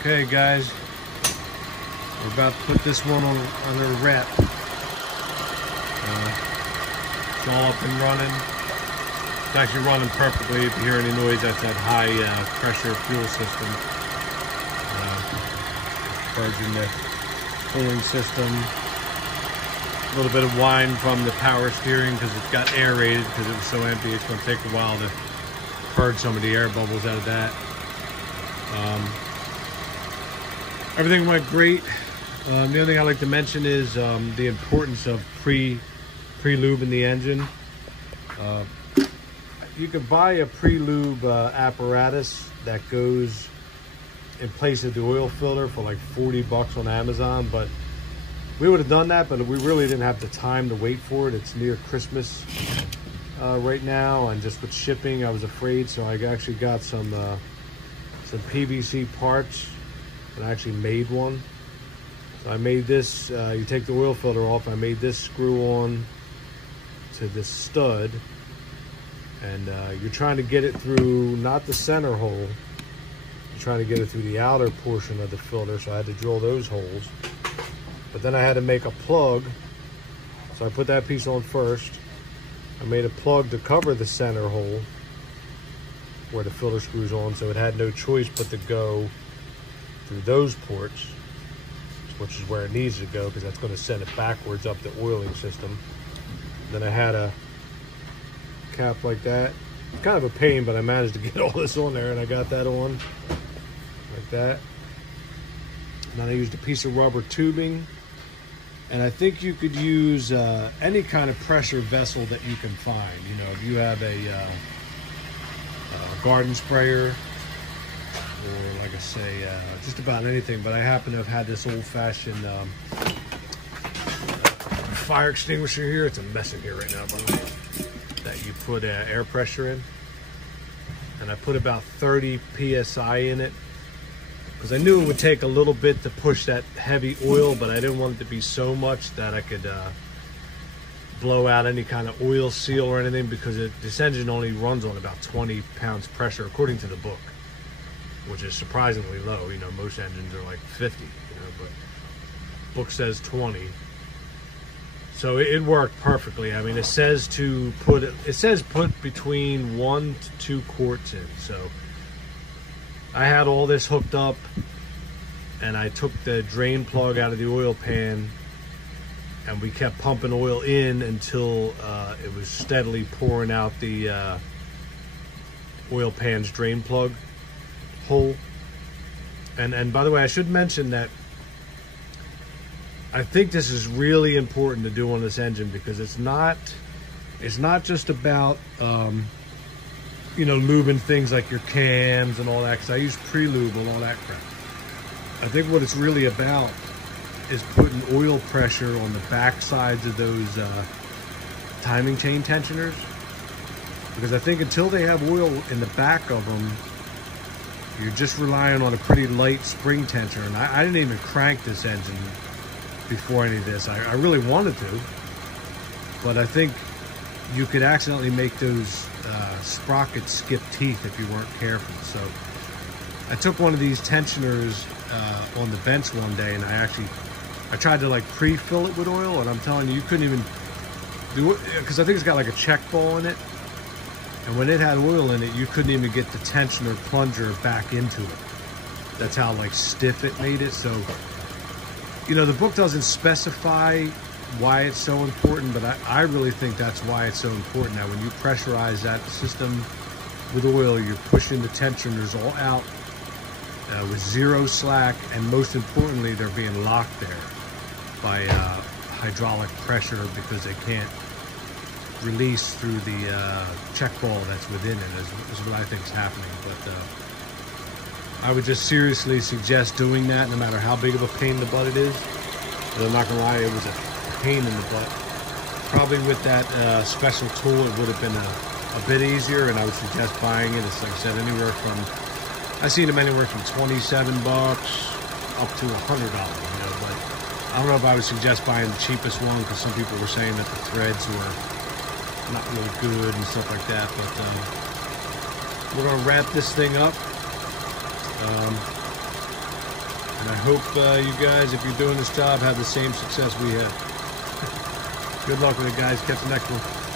Okay guys, we're about to put this one on under the wrap. It's all up and running. It's actually running perfectly. If you hear any noise, that's that high pressure fuel system. Purging the cooling system. A little bit of whine from the power steering because it's got aerated because it was so empty. It's going to take a while to purge some of the air bubbles out of that. Everything went great. The only thing I like to mention is the importance of pre-lubing the engine. You could buy a pre-lube apparatus that goes in place of the oil filter for like 40 bucks on Amazon, but we would have done that, but we really didn't have the time to wait for it. It's near Christmas right now, and just with shipping, I was afraid, so I actually got some PVC parts, and I actually made one. So I made this, you take the oil filter off, I made this screw on to this stud, and you're trying to get it through, not the center hole, you're trying to get it through the outer portion of the filter, so I had to drill those holes. But then I had to make a plug, so I put that piece on first. I made a plug to cover the center hole where the filter screws on, so it had no choice but to go through those ports, which is where it needs to go because that's going to send it backwards up the oiling system. Then I had a cap like that. It's kind of a pain, but I managed to get all this on there, and I got that on like that. And then I used a piece of rubber tubing, and I think you could use any kind of pressure vessel that you can find. You know, if you have a garden sprayer, or like I say, just about anything. But I happen to have had this old-fashioned fire extinguisher here. It's a mess in here right now, by the way. That you put air pressure in, and I put about 30 psi in it because I knew it would take a little bit to push that heavy oil, but I didn't want it to be so much that I could blow out any kind of oil seal or anything, because this engine only runs on about 20 pounds pressure according to the book, which is surprisingly low. You know, most engines are like 50, you know, but book says 20. So it worked perfectly. I mean, it says put between 1 to 2 quarts in. So I had all this hooked up, and I took the drain plug out of the oil pan, and we kept pumping oil in until it was steadily pouring out the oil pan's drain plug hole. And by the way, I should mention that I think this is really important to do on this engine, because it's not just about you know, lubing things like your cams and all that, because I use pre-lube and all that crap. I think what it's really about is putting oil pressure on the back sides of those timing chain tensioners, because I think until they have oil in the back of them, you're just relying on a pretty light spring tensioner. And I didn't even crank this engine before any of this. I really wanted to, but I think you could accidentally make those sprockets skip teeth if you weren't careful. So I took one of these tensioners on the bench one day, and I tried to like pre-fill it with oil, and I'm telling you, you couldn't even do it, because I think it's got like a check ball in it, and when it had oil in it, you couldn't even get the tensioner plunger back into it. That's how like stiff it made it. So, you know, the book doesn't specify why it's so important, but I really think that's why it's so important. Now, when you pressurize that system with oil, you're pushing the tensioners all out with zero slack, and most importantly, they're being locked there by hydraulic pressure, because they can't release through the check ball that's within it, is what I think is happening. But I would just seriously suggest doing that, no matter how big of a pain in the butt it is. And I'm not gonna lie, it was a pain in the butt. Probably with that special tool, it would have been a bit easier, and I would suggest buying it. It's like I said, anywhere from, I've seen them anywhere from 27 bucks up to $100, you know. But I don't know if I would suggest buying the cheapest one, because some people were saying that the threads were not really good and stuff like that. But we're gonna wrap this thing up. And I hope you guys, if you're doing this job, have the same success we had. Good luck with it, guys. Catch the next one.